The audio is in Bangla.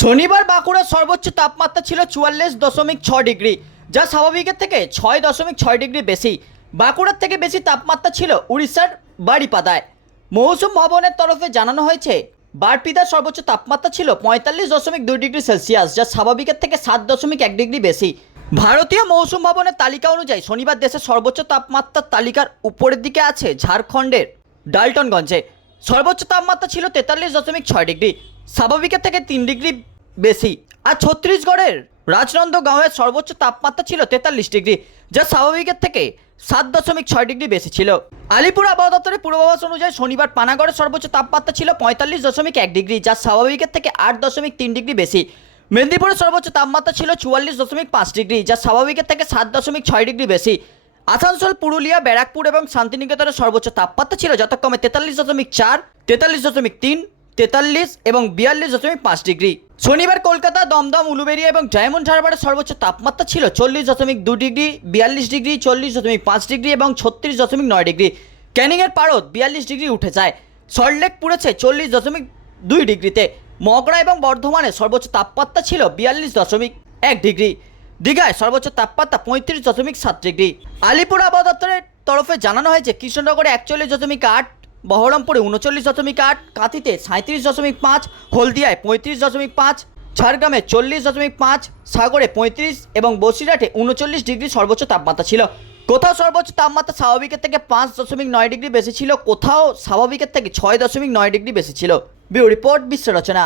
শনিবার বাঁকুড়ার সর্বোচ্চ তাপমাত্রা ছিল চুয়াল্লিশ দশমিক ছ ডিগ্রি, যা স্বাভাবিকের থেকে ছয় দশমিক ছয় ডিগ্রি বেশি। বাঁকুড়ার থেকে বেশি তাপমাত্রা ছিল উড়িষ্যার বাড়িপাদায় মৌসুম ভবনের তরফে জানানো হয়েছে বারপিদার সর্বোচ্চ তাপমাত্রা ছিল পঁয়তাল্লিশ দশমিক দুই ডিগ্রি সেলসিয়াস, যা স্বাভাবিকের থেকে সাত দশমিক এক ডিগ্রি বেশি। ভারতীয় মৌসুম ভবনের তালিকা অনুযায়ী শনিবার দেশের সর্বোচ্চ তাপমাত্রার তালিকার উপরের দিকে আছে ঝাড়খণ্ডের ডাল্টনগঞ্জে। সর্বোচ্চ তাপমাত্রা ছিল তেতাল্লিশ দশমিক ছয় ডিগ্রি, স্বাভাবিকের থেকে তিন ডিগ্রি বেশি। আর ছত্তিশগড়ের রাজনন্দগাঁওয়ের সর্বোচ্চ তাপমাত্রা ছিল তেতাল্লিশ ডিগ্রি, যা স্বাভাবিকের থেকে সাত দশমিক ছয় ডিগ্রি বেশি ছিল। আলিপুর আবহাওয়া দপ্তরের পূর্বাভাস অনুযায়ী শনিবার পানাগড়ের সর্বোচ্চ তাপমাত্রা ছিল পঁয়তাল্লিশ দশমিক এক ডিগ্রি, যা স্বাভাবিকের থেকে আট দশমিক তিন ডিগ্রি বেশি। মেদিনীপুরের সর্বোচ্চ তাপমাত্রা ছিল চুয়াল্লিশ দশমিক পাঁচ ডিগ্রি, যা স্বাভাবিকের থেকে সাত দশমিক ছয় ডিগ্রি বেশি। আসানসোল, পুরুলিয়া, ব্যারাকপুর এবং শান্তিনিকেতনের সর্বোচ্চ তাপমাত্রা ছিল যথাক্রমে তেতাল্লিশ দশমিক চার, তেতাল্লিশ দশমিক তিন, তেতাল্লিশ এবং বিয়াল্লিশ দশমিক পাঁচ ডিগ্রি। শনিবার কলকাতা, দমদম উলুবেরিয়া এবং ডায়মন্ড হারবারের সর্বোচ্চ তাপমাত্রা ছিল চল্লিশ দশমিক দু ডিগ্রি, বিয়াল্লিশ ডিগ্রি, চল্লিশ দশমিক পাঁচ ডিগ্রি এবং ছত্রিশ দশমিক নয় ডিগ্রি। ক্যানিংয়ের পারদ বিয়াল্লিশ ডিগ্রি উঠে যায়। সল্টলেক পুড়েছে চল্লিশ দশমিক দুই ডিগ্রিতে। মগরা এবং বর্ধমানের সর্বোচ্চ তাপমাত্রা ছিল বিয়াল্লিশ দশমিক এক ডিগ্রি। দীঘায় সর্বোচ্চ তাপমাত্রা পঁয়ত্রিশ দশমিক সাত ডিগ্রি। আলিপুর আবহাওয়া দপ্তরের তরফে জানানো হয়েছে, কৃষ্ণনগরে একচল্লিশ দশমিক আট, বহরমপুরে উনচল্লিশ দশমিক আট, কাঁথিতে সাঁত্রিশ দশমিক পাঁচ, হলদিয়ায় পঁয়ত্রিশ দশমিক পাঁচ, ঝাড়গ্রামে চল্লিশ দশমিক পাঁচ, সাগরে পঁয়ত্রিশ এবং বসিরহাটে উনচল্লিশ ডিগ্রি সর্বোচ্চ তাপমাত্রা ছিল। কোথাও সর্বোচ্চ তাপমাত্রা স্বাভাবিকের থেকে পাঁচ দশমিক নয় ডিগ্রি বেশি ছিল, কোথাও স্বাভাবিকের থেকে ছয় দশমিক নয় ডিগ্রি বেশি ছিল। বিউ রিপোর্ট বিশ্ব রচনা।